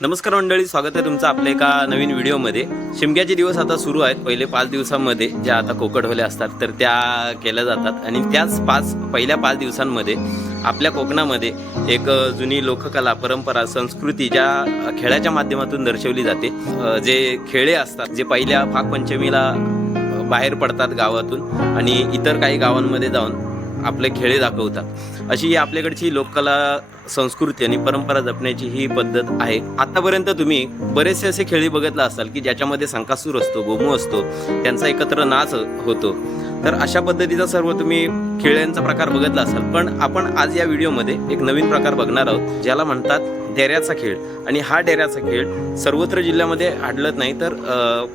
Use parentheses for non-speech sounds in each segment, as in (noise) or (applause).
नमस्कार मंडळी स्वागत आहे तुमचं आपल्या एका नवीन व्हिडिओमध्ये. शिमग्याचे दिवस आता सुरू आहेत. पहिले पाच दिवसांमध्ये ज्या आता कोकट असतात तर त्या केल्या जातात. आणि त्याच पाच पहिल्या पाच दिवसांमध्ये आपल्या कोकणामध्ये एक जुनी लोककला परंपरा संस्कृती ज्या खेळाच्या माध्यमातून दर्शवली जाते. जे खेळे असतात जे पहिल्या फागपंचमीला बाहेर पडतात गावातून आणि इतर काही गावांमध्ये जाऊन आपले खेळे दाखवतात. अशी ही आपल्याकडची लोककला संस्कृती आणि परंपरा जपण्याची ही पद्धत आहे. आतापर्यंत तुम्ही बरेचसे असे खेळी बघितला असाल की ज्याच्यामध्ये संकासूर असतो गोमू असतो त्यांचा एकत्र नाच होतो. तर अशा पद्धतीचा सर्व तुम्ही खेळ्यांचा प्रकार बघितला असाल. पण आपण आज या व्हिडिओमध्ये एक नवीन प्रकार बघणार आहोत ज्याला म्हणतात डेऱ्याचा खेळ. आणि हा डेऱ्याचा खेळ सर्वत्र जिल्ह्यामध्ये आढळत नाही तर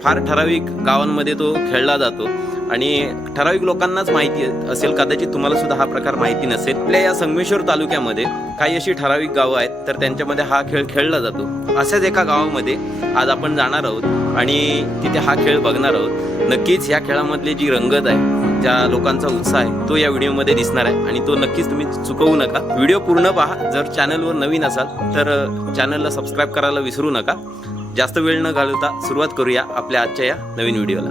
फार ठराविक गावांमध्ये तो खेळला जातो. आणि ठराविक लोकांनाच माहिती असेल कदाचित तुम्हाला सुद्धा हा प्रकार माहिती नसेल. आपल्या या संगमेश्वर तालुक्यामध्ये काही अशी ठराविक गावं आहेत तर त्यांच्यामध्ये हा खेळ खेळला जातो. अशाच एका गावामध्ये आज आपण जाणार आहोत आणि तिथे हा खेळ बघणार आहोत. नक्कीच ह्या खेळामधली जी रंगत आहे ज्या लोकांचा उत्साह आहे तो या व्हिडिओमध्ये दिसणार आहे आणि तो नक्कीच तुम्ही चुकवू नका. व्हिडिओ पूर्ण पहा. जर चॅनलवर नवीन असाल तर चॅनलला सबस्क्राईब करायला विसरू नका. जास्त वेळ न घालवता सुरुवात करूया आपल्या आजच्या या नवीन व्हिडिओला.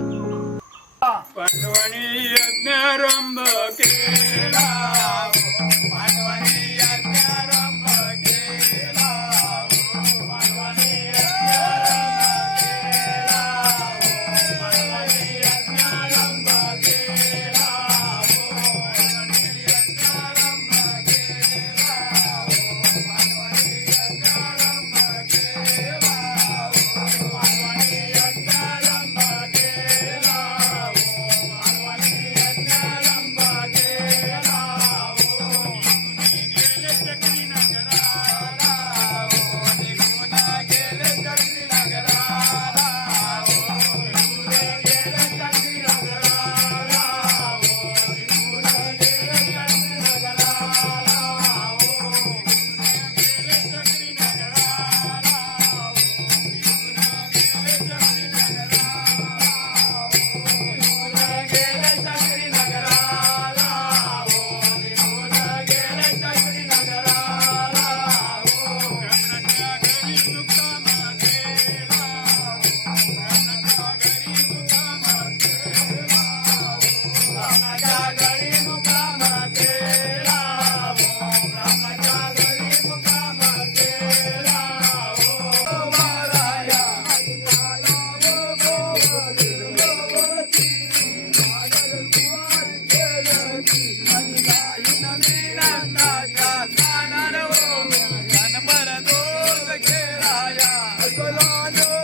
Solano.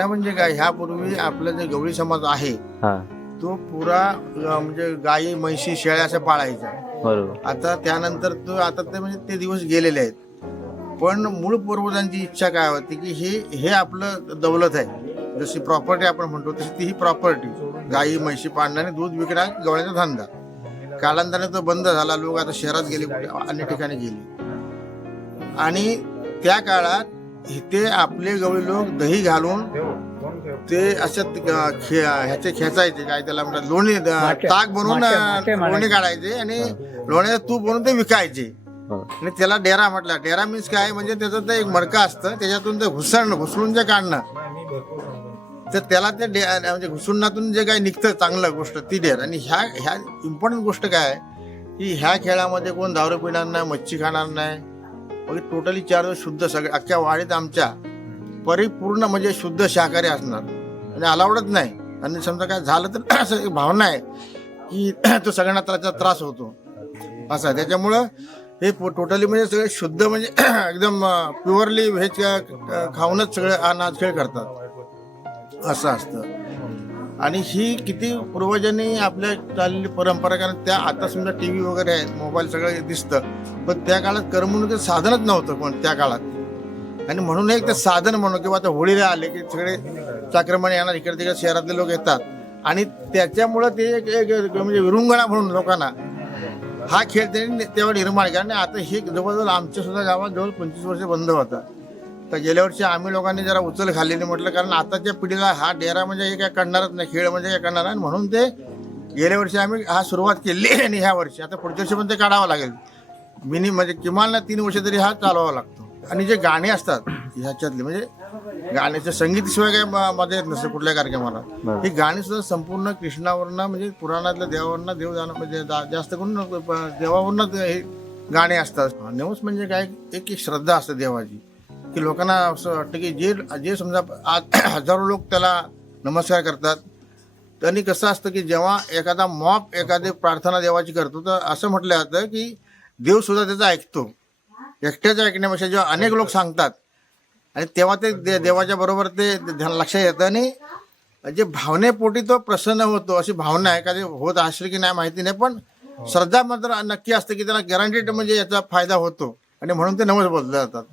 डेरा म्हणजे काय ह्यापूर्वी आपला जे गवळी समाज आहे हा. तो पुरा अं, म्हणजे गायी म्हैशी शेळ्या पाळायच्या बरोबर. आता त्यानंतर तो आता ते म्हणजे ते दिवस गेलेले आहेत. पण मूळ पूर्वजांची इच्छा काय होती की हे हे आपलं दौलत आहे. जशी प्रॉपर्टी आपण म्हणतो तशी ती ही प्रॉपर्टी गाई म्हशी पाळणं आणि दूध विकणं गवळ्याचा धंदा. कालांतराने तो बंद झाला. लोक आता शहरात गेले कुठे अन्य ठिकाणी गेले. आणि त्या काळात इथे आपले गवळी लोक दही घालून ते अशा खे ह्याचे खेचायचे काय त्याला म्हणतात लोणी ताक बनवून लोणी काढायचे आणि लोण्याचं तूप बनवून ते विकायचे. आणि त्याला डेरा म्हटला. डेरा मीन्स काय? म्हणजे त्याचं ते एक मडकं असतं. त्याच्यातून ते घुसणं घुसळून जे काढणं. तर त्याला ते डे म्हणजे घुसुंडातून जे काही निघतं चांगलं गोष्ट ती डेर. आणि ह्या ह्या इम्पॉर्टंट गोष्ट काय आहे? की ह्या खेळामध्ये कोण दारू पिणार नाही मच्छी खाणार नाही. मग टोटली चार दिवस शुद्ध सगळे अख्ख्या वाडीत आमच्या परिपूर्ण म्हणजे शुद्ध शाकाहारी असणार. आणि अलावडच नाही. आणि समजा काय झालं तर (clears throat) असं एक भावना आहे की (clears throat) तो सगळ्यांना त्याचा त्रास होतो. असं त्याच्यामुळं हे टोटली म्हणजे सगळे शुद्ध म्हणजे (clears throat) एकदम प्युअरली व्हेज खाऊनच सगळे अनाज खेळ करतात. असं असतं. आणि ही किती पूर्वजांनी आपल्या चाललेली परंपरा कारण त्या आता समजा टी व्ही वगैरे आहेत मोबाईल सगळं दिसतं. पण त्या काळात करमणुकीचं साधनच नव्हतं. पण त्या काळात आणि म्हणून एक ते साधन म्हणून किंवा आता होळीला आले की सगळे चाक्रमण येणार इकडे तिकडे शहरातले लोक येतात. आणि त्याच्यामुळं ते एक एक म्हणजे विरुंगणा म्हणून लोकांना. हा खेळ त्यांनी तेव्हा निर्माण केला. आणि आता हे जवळजवळ आमच्या सुद्धा गावात जवळ पंचवीस वर्ष बंद होता. तर गेल्या वर्षी आम्ही लोकांनी जरा उचल खाल्लेली म्हटलं कारण आताच्या पिढीला हा डेरा म्हणजे हे काय करणारच नाही खेळ म्हणजे काय करणार नाही. म्हणून ते गेल्या वर्षी आम्ही हा सुरुवात केली आणि ह्या वर्षी. आता पुढच्या वर्षी पण ते काढावं लागेल. मिनी म्हणजे किमान ना तीन वर्ष तरी हा चालवावा लागतो. आणि जे गाणे असतात ह्याच्यातले म्हणजे गाण्याचं संगीतशिवाय काय म- मजा येत नसते कुठल्या कार्यक्रमाला. ही गाणी सुद्धा संपूर्ण कृष्णावरनं म्हणजे पुराणातल्या देवावरनं देव जाणं म्हणजे जा- जास्त करून देवावरनं ते हे गाणे असतात. नेऊस म्हणजे काय एक एक श्रद्धा असते देवाची. की लोकांना असं वाटतं की जे जे समजा आज हजारो लोक त्याला नमस्कार करतात त्यांनी कसं असतं की जेव्हा एखादा मॉप एखादी प्रार्थना देवाची करतो तर असं म्हटलं जातं की देव सुद्धा त्याचा ऐकतो. एकट्याच्या ऐकण्यापेक्षा जेव्हा अनेक लोक सांगतात. आणि तेव्हा ते दे देवाच्या बरोबर ते ध्यान लक्षात येतं. आणि जे भावनेपोटी तो प्रसन्न होतो अशी भावना आहे. का ते होत असेल की नाही माहिती नाही पण श्रद्धा मात्र नक्की असते की त्याला गॅरंटीड म्हणजे याचा फायदा होतो. आणि म्हणून ते नवस बोलले जातात.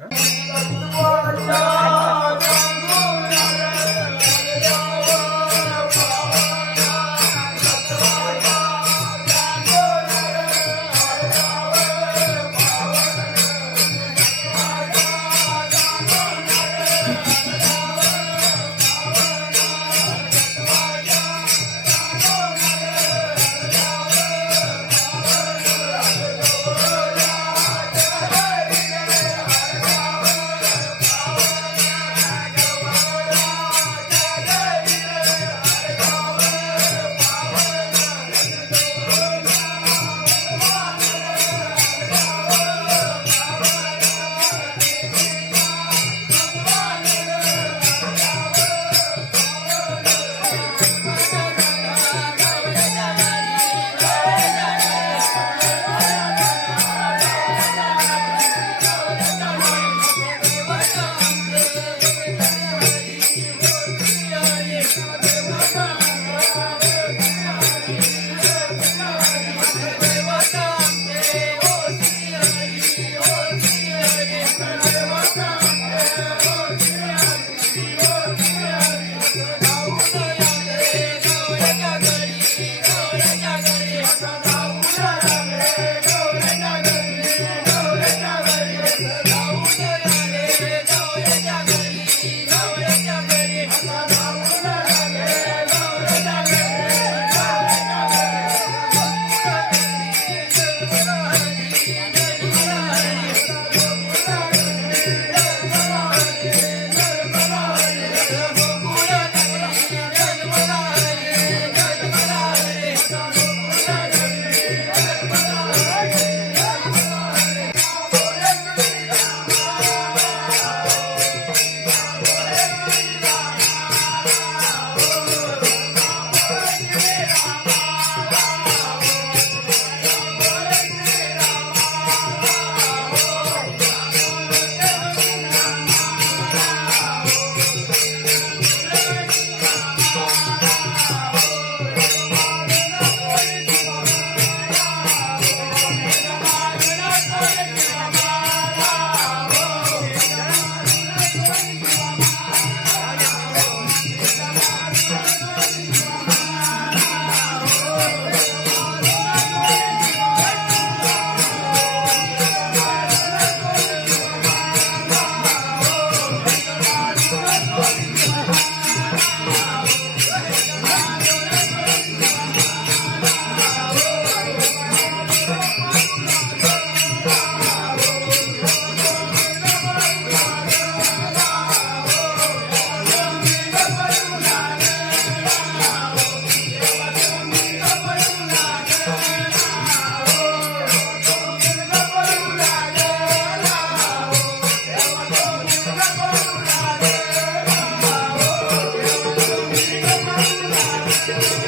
Thank you.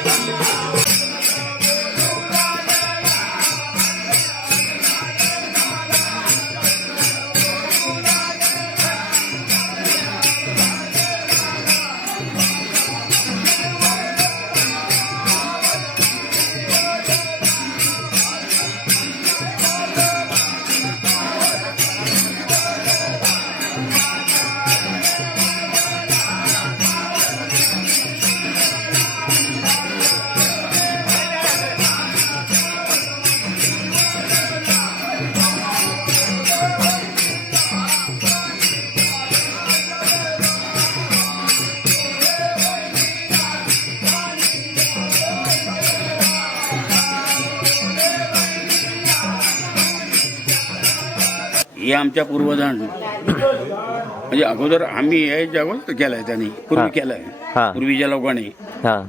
हे आमच्या पूर्वजांनी म्हणजे अगोदर आम्ही हे अगोदर केलंय त्यांनी. पूर्वी केलंय हा. पूर्वीच्या लोकांनी हा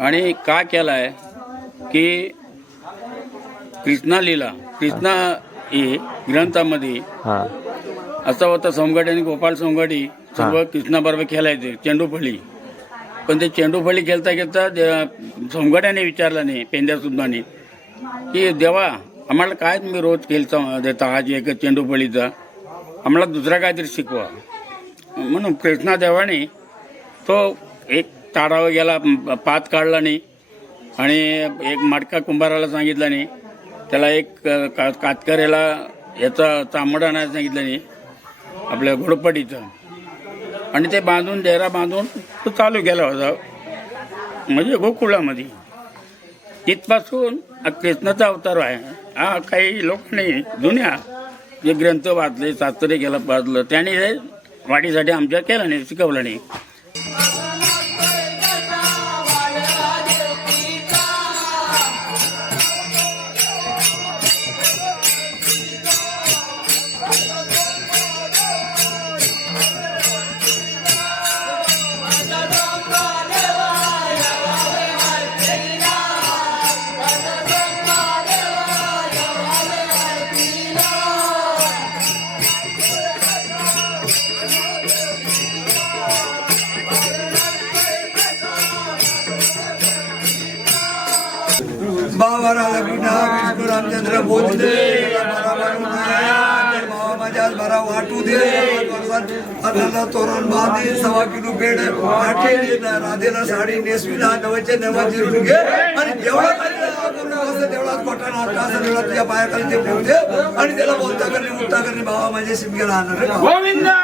आणि का केलाय की कृष्णा लिला कृष्णा हे ग्रंथामध्ये हा असं होतं सोमगाडी आणि गोपाळ सोमगाडी सर्व. कृष्णाबरोबर खेळायचे चेंडूफळी पण ते चेंडूफळी खेळता खेळता सोमगाड्याने विचारलं नाही पेंद्या सुद्धाने की देवा आम्हाला काय तुम्ही रोज केलचा देता आज एक चेंडूफळीचा आम्हाला दुसरा काहीतरी शिकवा. म्हणून कृष्णा देवाने तो एक ताडावर गेला पात काढला नाही. आणि एक मडका कुंभाराला सांगितला नाही. त्याला एक का कातकऱ्याला याचा तांबडा आणायला सांगितलं नाही. आपल्या घोडपटीचं आणि ते बांधून डेरा बांधून तो चालू केला होता. म्हणजे गोकुळामध्ये. तिथपासून कृष्णाचा अवतार आहे. हा काही लोकांनी जुन्या जे ग्रंथ वाचले सातरे केलं वाचलं त्याने हे वाढीसाठी आमच्या केलं नाही शिकवलं नाही. बाबा राधाकृष्ण विष्णू रामचंद्र बोलू दे मला बनवून दे. बाबा माझ्या आज बरा वाटू दे हाताला तोरण बांधे सव्वा किलो पेड आठे राधेला साडी नेसविला नवचे नवाचे रुगे आणि जेवढा तेवढाच कोटा नाटका असं तेवढा तुझ्या पायाखाली ते ठेवू दे. आणि त्याला बोलता करणे उठता करणे बाबा माझ्या शिमग्याला आणणार रे बाबा. गोविंदा